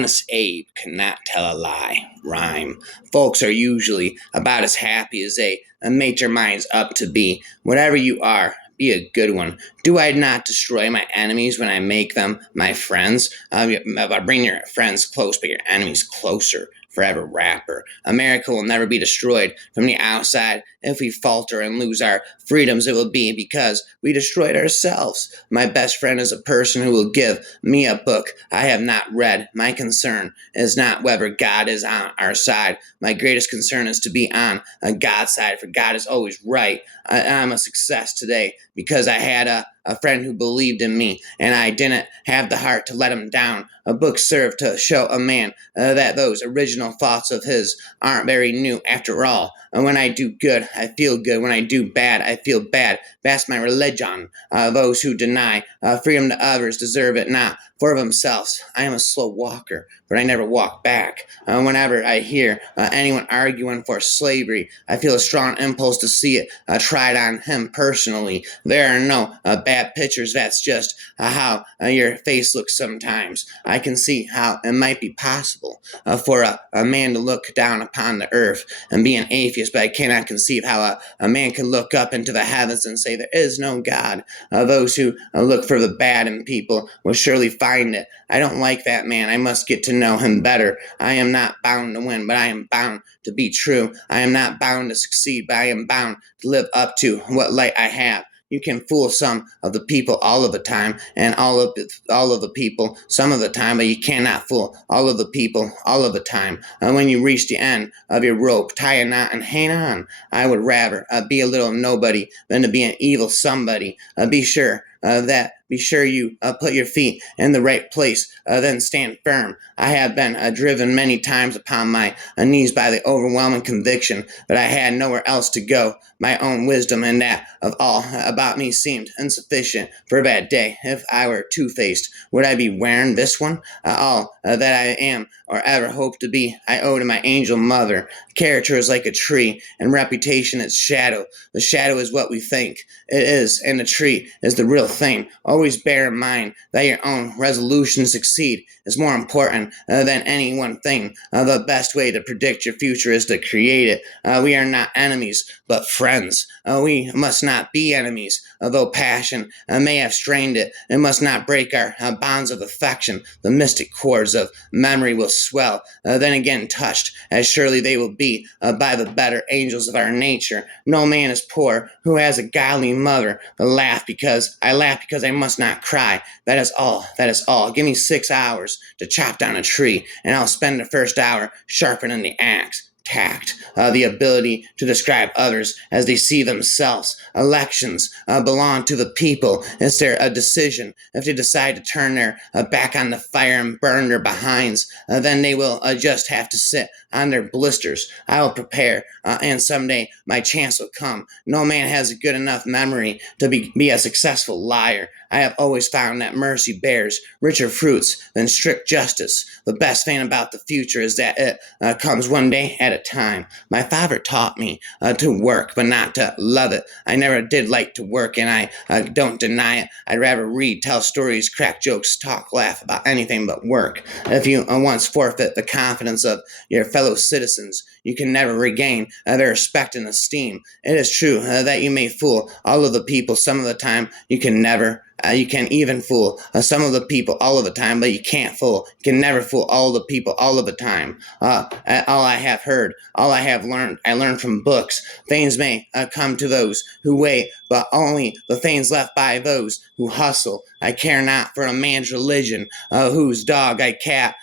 Honest Abe cannot tell a lie. Rhyme. Folks are usually about as happy as a make your minds up to be. Whatever you are, be a good one. Do I not destroy my enemies when I make them my friends? I bring your friends close, but your enemies closer. Forever rapper. America will never be destroyed from the outside. If we falter and lose our freedoms, it will be because we destroyed ourselves. My best friend is a person who will give me a book I have not read. My concern is not whether God is on our side. My greatest concern is to be on God's side, for God is always right. I'm a success today because I had a friend who believed in me, and I didn't have the heart to let him down. A book served to show a man that those original thoughts of his aren't very new after all. And when I do good, I feel good. When I do bad, I feel bad. That's my religion. Those who deny freedom to others deserve it not for themselves. I am a slow walker, but I never walk back. Whenever I hear anyone arguing for slavery, I feel a strong impulse to see it tried on him personally. There are no bad pictures. That's just how your face looks sometimes. I can see how it might be possible for a man to look down upon the earth and be an atheist, but I cannot conceive how a man can look up into the heavens and say there is no God. Those who look for the bad in people will surely find it. I don't like that man. I must get to know him better. I am not bound to win, but I am bound to be true. I am not bound to succeed, but I am bound to live up to what light I have. You can fool some of the people all of the time, and all of the people some of the time, but you cannot fool all of the people all of the time. When you reach the end of your rope, tie a knot and hang on. I would rather be a little nobody than to be an evil somebody. Be sure you put your feet in the right place, then stand firm. I have been driven many times upon my knees by the overwhelming conviction that I had nowhere else to go. My own wisdom and that of all about me seemed insufficient for that day. If I were two-faced, would I be wearing this one? All that I am or ever hope to be, I owe to my angel mother. Character is like a tree, and reputation its shadow. The shadow is what we think it is, and the tree is the real thing. Always bear in mind that your own resolution to succeed is more important than any one thing. The best way to predict your future is to create it. We are not enemies, but friends. We must not be enemies, though passion may have strained it. It must not break our bonds of affection. The mystic chords of memory will swell, then again touched, as surely they will be by the better angels of our nature. No man is poor who has a godly mother. I laugh because I must not cry. That is all. That is all. Give me 6 hours to chop down a tree, and I'll spend the first hour sharpening the axe. Tact, the ability to describe others as they see themselves. Elections belong to the people. It's their decision. If they decide to turn their back on the fire and burn their behinds, then they will just have to sit on their blisters. I will prepare, and someday my chance will come. No man has a good enough memory to be a successful liar. I have always found that mercy bears richer fruits than strict justice. The best thing about the future is that it comes one day at a time. My father taught me to work, but not to love it. I never did like to work, and I don't deny it. I'd rather read, tell stories, crack jokes, talk, laugh about anything but work. If you once forfeit the confidence of your fellow citizens, you can never regain their respect and esteem. It is true that you may fool all of the people some of the time. You can even fool some of the people all of the time, but you can't fool. You can never fool all the people all of the time. All I have heard, all I have learned, I learned from books. Things may come to those who wait, but only the things left by those who hustle. I care not for a man's religion, whose dog and cat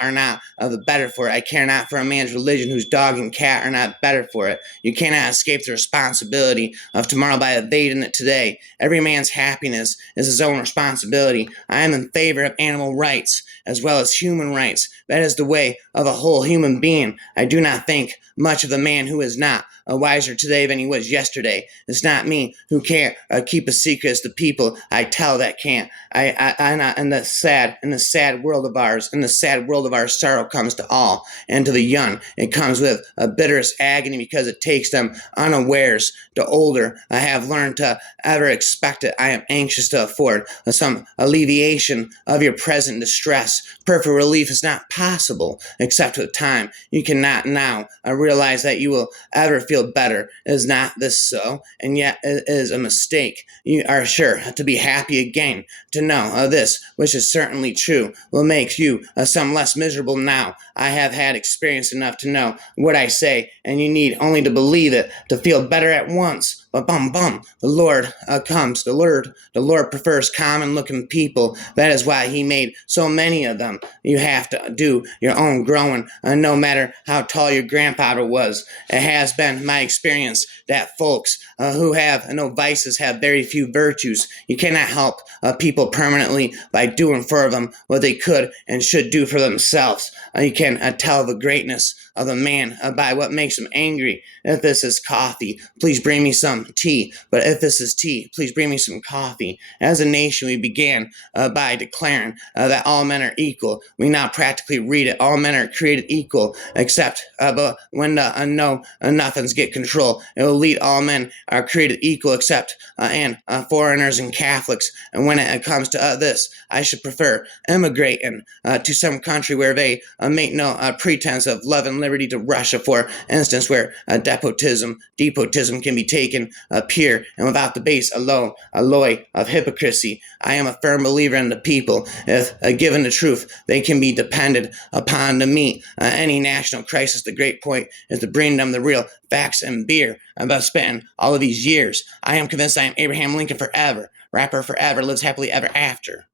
are not the better for it. I care not for a man's religion whose dog and cat are not better for it. You cannot escape the responsibility of tomorrow by evading it today. Every man's happiness is his own responsibility. I am in favor of animal rights as well as human rights. That is the way of a whole human being. I do not think much of the man who is not wiser today than he was yesterday. It's not me who can't keep a secret. It's the people I tell that can't. In the sad world of ours, in the sad world of our sorrow comes to all, and to the young it comes with a bitterest agony because it takes them unawares. The older I have learned to ever expect it, I am anxious to afford some alleviation of your present distress. Perfect relief is not possible except with time. You cannot now realize that you will ever feel better. Is not this so? And yet it is a mistake. You are sure to be happy again. To know this, which is certainly true, will make you some less miserable now. I have had experience enough to know what I say, and you need only to believe it to feel better at once. But bum bum, the Lord comes. The Lord prefers common-looking people. That is why He made so many of them. You have to do your own growing, no matter how tall your grandfather was. It has been my experience that folks who have no vices have very few virtues. You cannot help people permanently by doing for them what they could and should do for themselves. You can tell the greatness of a man by what makes him angry. If this is coffee, please bring me some tea. But if this is tea, please bring me some coffee. As a nation, we began by declaring that all men are equal. We now practically read it. All men are created equal, except but when nothings get control. It will lead all men are created equal, except and foreigners and Catholics. And when it comes to this, I should prefer immigrating to some country where they make no pretense of love and liberty to Russia, for instance, where depotism can be taken pure and without the base alloy of hypocrisy. I am a firm believer in the people. If given the truth, they can be depended upon to meet any national crisis. The great point is to bring them the real facts and beer about spending all of these years. I am convinced I am Abraham Lincoln forever. Rapper forever lives happily ever after.